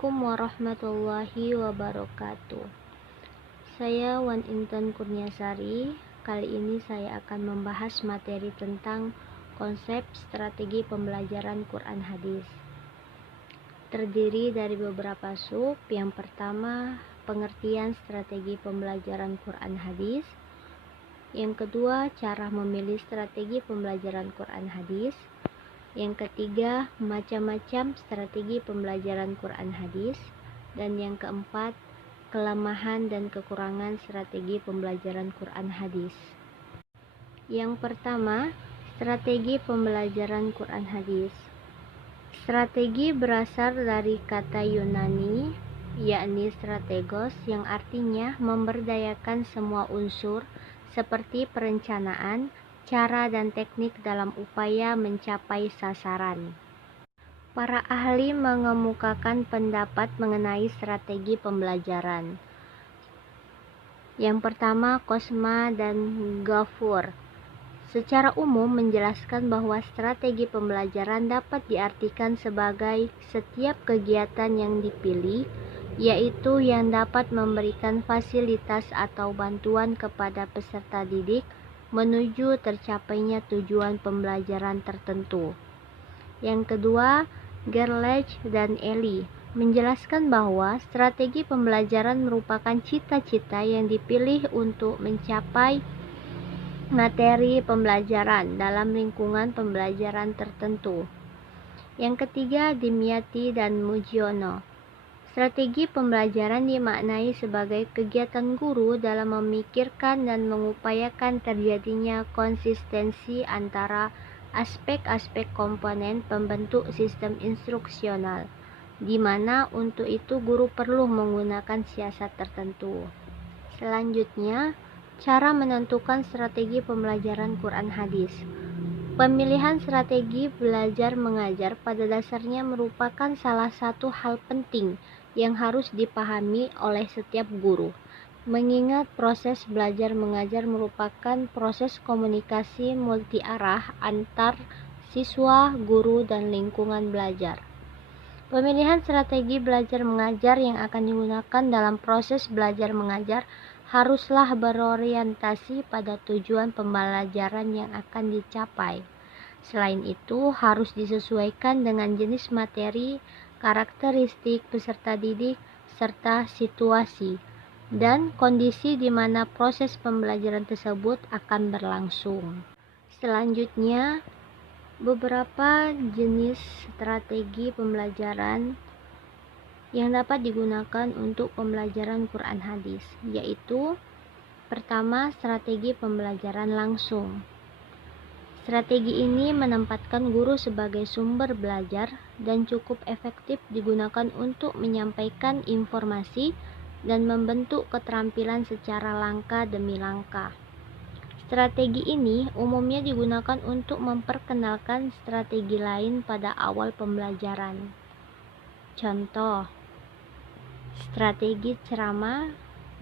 Assalamualaikum warahmatullahi wabarakatuh. Saya Wan Intan Kurniasari. Kali ini saya akan membahas materi tentang konsep strategi pembelajaran Quran Hadis. Terdiri dari beberapa sub. Yang pertama, pengertian strategi pembelajaran Quran Hadis. Yang kedua, cara memilih strategi pembelajaran Quran Hadis. Yang ketiga, macam-macam strategi pembelajaran Quran Hadis. Dan yang keempat, kelemahan dan kekurangan strategi pembelajaran Quran Hadis. Yang pertama, strategi pembelajaran Quran Hadis. Strategi berasal dari kata Yunani, yakni strategos, yang artinya memberdayakan semua unsur seperti perencanaan, cara dan teknik dalam upaya mencapai sasaran. Para ahli mengemukakan pendapat mengenai strategi pembelajaran. Yang pertama, Kosma dan Ghafur secara umum menjelaskan bahwa strategi pembelajaran dapat diartikan sebagai setiap kegiatan yang dipilih, yaitu yang dapat memberikan fasilitas atau bantuan kepada peserta didik menuju tercapainya tujuan pembelajaran tertentu. Yang kedua, Gerlach dan Eli menjelaskan bahwa strategi pembelajaran merupakan cita-cita yang dipilih untuk mencapai materi pembelajaran dalam lingkungan pembelajaran tertentu. Yang ketiga, Dimyati dan Mujiono. Strategi pembelajaran dimaknai sebagai kegiatan guru dalam memikirkan dan mengupayakan terjadinya konsistensi antara aspek-aspek komponen pembentuk sistem instruksional, di mana untuk itu guru perlu menggunakan siasat tertentu. Selanjutnya, cara menentukan strategi pembelajaran Quran Hadis. Pemilihan strategi belajar mengajar pada dasarnya merupakan salah satu hal penting yang harus dipahami oleh setiap guru, mengingat proses belajar mengajar merupakan proses komunikasi multi-arah antar siswa, guru, dan lingkungan belajar. Pemilihan strategi belajar mengajar yang akan digunakan dalam proses belajar mengajar haruslah berorientasi pada tujuan pembelajaran yang akan dicapai. Selain itu, harus disesuaikan dengan jenis materi, karakteristik peserta didik, serta situasi dan kondisi di mana proses pembelajaran tersebut akan berlangsung. Selanjutnya, beberapa jenis strategi pembelajaran yang dapat digunakan untuk pembelajaran Quran Hadis, yaitu pertama, strategi pembelajaran langsung. Strategi ini menempatkan guru sebagai sumber belajar dan cukup efektif digunakan untuk menyampaikan informasi dan membentuk keterampilan secara langkah demi langkah. Strategi ini umumnya digunakan untuk memperkenalkan strategi lain pada awal pembelajaran. Contoh, strategi ceramah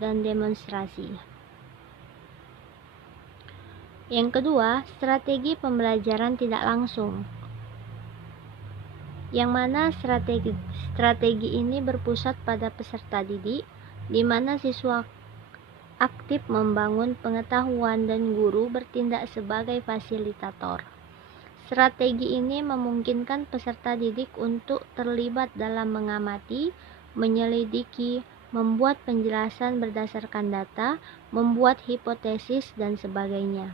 dan demonstrasi. Yang kedua, strategi pembelajaran tidak langsung, yang mana strategi ini berpusat pada peserta didik, di mana siswa aktif membangun pengetahuan dan guru bertindak sebagai fasilitator. Strategi ini memungkinkan peserta didik untuk terlibat dalam mengamati, menyelidiki, membuat penjelasan berdasarkan data, membuat hipotesis, dan sebagainya.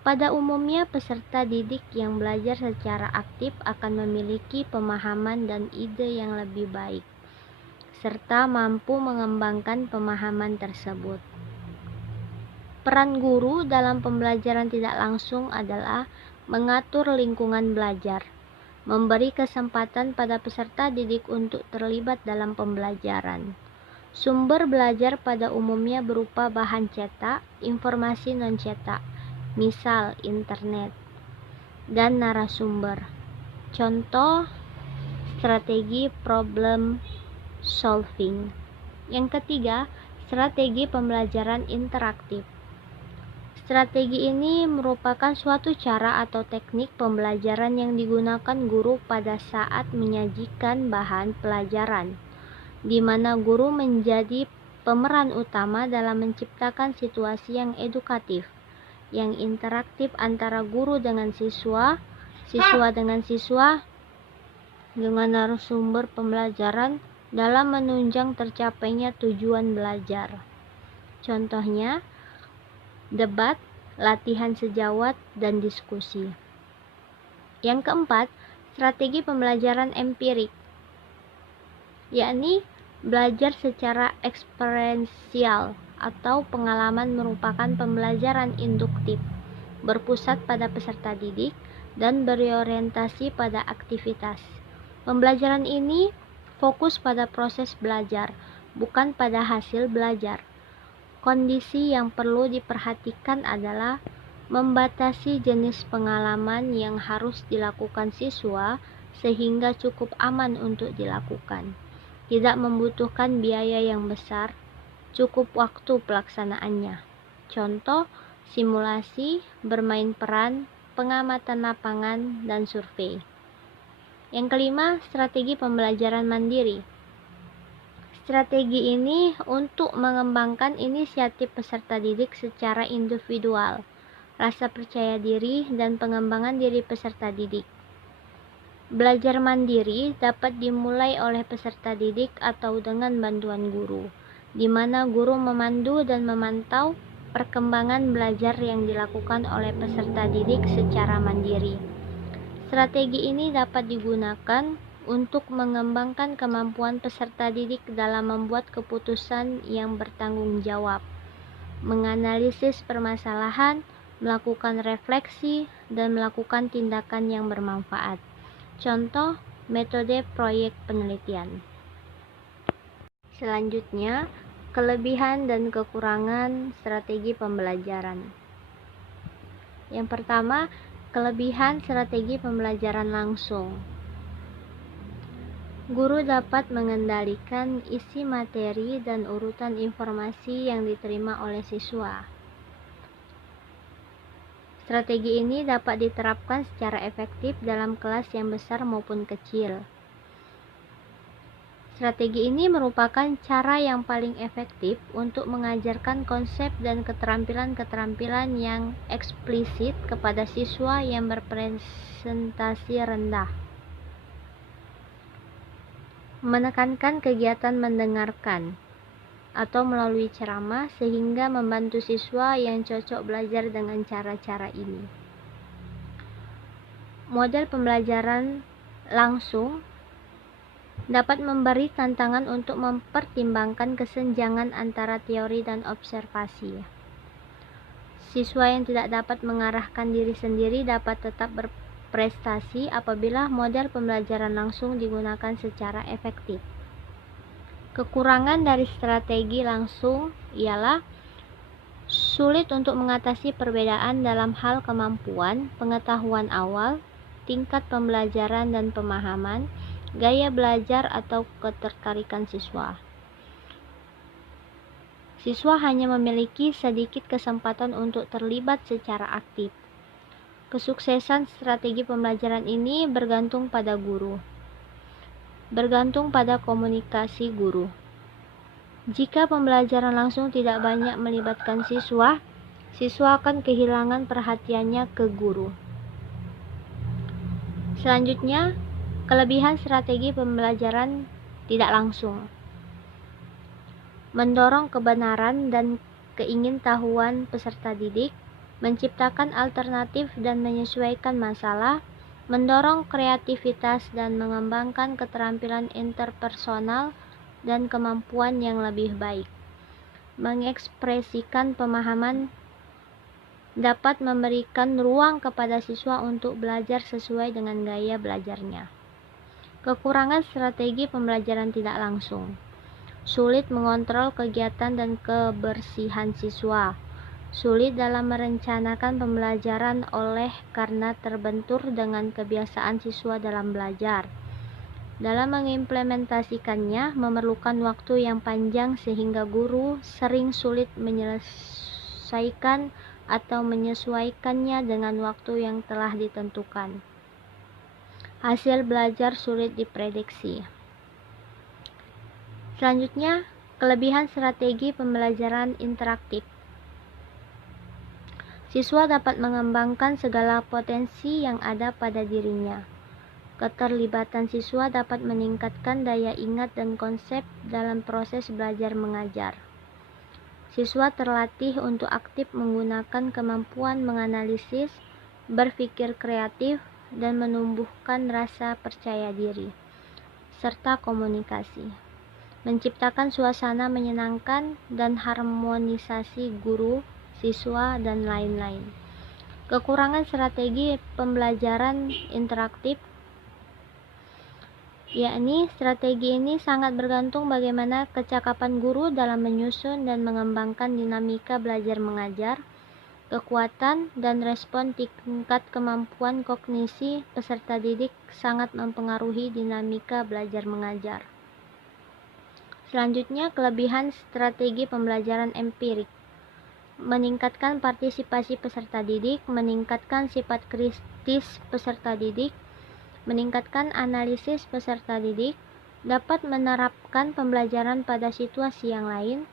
Pada umumnya, peserta didik yang belajar secara aktif akan memiliki pemahaman dan ide yang lebih baik, serta mampu mengembangkan pemahaman tersebut. Peran guru dalam pembelajaran tidak langsung adalah mengatur lingkungan belajar, memberi kesempatan pada peserta didik untuk terlibat dalam pembelajaran. Sumber belajar pada umumnya berupa bahan cetak, informasi non-cetak, misal internet, dan narasumber. Contoh, strategi problem solving. Yang ketiga, strategi pembelajaran interaktif. Strategi ini merupakan suatu cara atau teknik pembelajaran yang digunakan guru pada saat menyajikan bahan pelajaran. di mana guru menjadi pemeran utama dalam menciptakan situasi yang edukatif, yang interaktif antara guru dengan siswa, siswa dengan siswa, dengan narasumber pembelajaran dalam menunjang tercapainya tujuan belajar. Contohnya, debat, latihan sejawat, dan diskusi. Yang keempat, strategi pembelajaran empirik, yakni belajar secara eksperensial atau pengalaman merupakan pembelajaran induktif, berpusat pada peserta didik, dan berorientasi pada aktivitas. Pembelajaran ini fokus pada proses belajar, bukan pada hasil belajar. Kondisi yang perlu diperhatikan adalah membatasi jenis pengalaman yang harus dilakukan siswa sehingga cukup aman untuk dilakukan. Tidak membutuhkan biaya yang besar, cukup waktu pelaksanaannya. Contoh, simulasi, bermain peran, pengamatan lapangan, dan survei. Yang kelima, strategi pembelajaran mandiri. Strategi ini untuk mengembangkan inisiatif peserta didik secara individual, rasa percaya diri, dan pengembangan diri peserta didik. Belajar mandiri dapat dimulai oleh peserta didik atau dengan bantuan guru, di mana guru memandu dan memantau perkembangan belajar yang dilakukan oleh peserta didik secara mandiri. Strategi ini dapat digunakan untuk mengembangkan kemampuan peserta didik dalam membuat keputusan yang bertanggung jawab, menganalisis permasalahan, melakukan refleksi, dan melakukan tindakan yang bermanfaat. Contoh, metode proyek penelitian. Selanjutnya, kelebihan dan kekurangan strategi pembelajaran. Yang pertama, kelebihan strategi pembelajaran langsung. Guru dapat mengendalikan isi materi dan urutan informasi yang diterima oleh siswa. Strategi ini dapat diterapkan secara efektif dalam kelas yang besar maupun kecil. Strategi ini merupakan cara yang paling efektif untuk mengajarkan konsep dan keterampilan-keterampilan yang eksplisit kepada siswa yang berpresentasi rendah. Menekankan kegiatan mendengarkan atau melalui ceramah sehingga membantu siswa yang cocok belajar dengan cara-cara ini. Model pembelajaran langsung dapat memberi tantangan untuk mempertimbangkan kesenjangan antara teori dan observasi. Siswa yang tidak dapat mengarahkan diri sendiri dapat tetap berprestasi apabila model pembelajaran langsung digunakan secara efektif. Kekurangan dari strategi langsung ialah sulit untuk mengatasi perbedaan dalam hal kemampuan, pengetahuan awal, tingkat pembelajaran dan pemahaman, gaya belajar atau ketertarikan siswa. Siswa hanya memiliki sedikit kesempatan untuk terlibat secara aktif. Kesuksesan strategi pembelajaran ini bergantung pada guru, bergantung pada komunikasi guru. Jika pembelajaran langsung tidak banyak melibatkan siswa, siswa akan kehilangan perhatiannya ke guru. Selanjutnya, kelebihan strategi pembelajaran tidak langsung. Mendorong kebenaran dan keingintahuan peserta didik, menciptakan alternatif dan menyesuaikan masalah, mendorong kreativitas dan mengembangkan keterampilan interpersonal dan kemampuan yang lebih baik. Mengekspresikan pemahaman dapat memberikan ruang kepada siswa untuk belajar sesuai dengan gaya belajarnya. Kekurangan strategi pembelajaran tidak langsung. Sulit mengontrol kegiatan dan kebersihan siswa. Sulit dalam merencanakan pembelajaran karena terbentur dengan kebiasaan siswa dalam belajar. Dalam mengimplementasikannya memerlukan waktu yang panjang sehingga guru sering sulit menyelesaikan atau menyesuaikannya dengan waktu yang telah ditentukan. Hasil belajar sulit diprediksi. Selanjutnya, kelebihan strategi pembelajaran interaktif. Siswa dapat mengembangkan segala potensi yang ada pada dirinya. Keterlibatan siswa dapat meningkatkan daya ingat dan konsep dalam proses belajar mengajar. Siswa terlatih untuk aktif menggunakan kemampuan menganalisis, berpikir kreatif, dan menumbuhkan rasa percaya diri, serta komunikasi. Menciptakan suasana menyenangkan dan harmonisasi guru, siswa, dan lain-lain. Kekurangan strategi pembelajaran interaktif, yakni strategi ini sangat bergantung bagaimana kecakapan guru dalam menyusun dan mengembangkan dinamika belajar mengajar, kekuatan dan respon tingkat kemampuan kognisi peserta didik sangat mempengaruhi dinamika belajar mengajar. Selanjutnya, kelebihan strategi pembelajaran empirik. Meningkatkan partisipasi peserta didik, meningkatkan sifat kritis peserta didik, meningkatkan analisis peserta didik, dapat menerapkan pembelajaran pada situasi yang lain.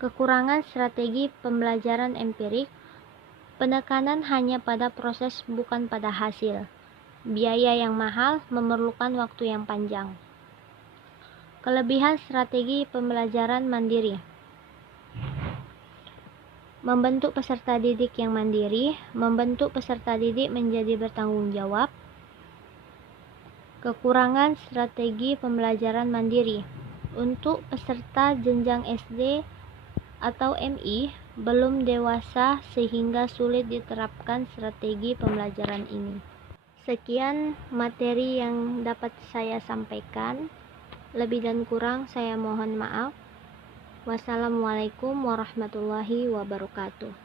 Kekurangan strategi pembelajaran empirik, penekanan hanya pada proses bukan pada hasil. Biaya yang mahal memerlukan waktu yang panjang. Kelebihan strategi pembelajaran mandiri. Membentuk peserta didik yang mandiri, membentuk peserta didik menjadi bertanggung jawab. Kekurangan strategi pembelajaran mandiri. Untuk peserta jenjang SD atau MI belum dewasa sehingga sulit diterapkan strategi pembelajaran ini. Sekian materi yang dapat saya sampaikan. Lebih dan kurang saya mohon maaf. Wassalamualaikum warahmatullahi wabarakatuh.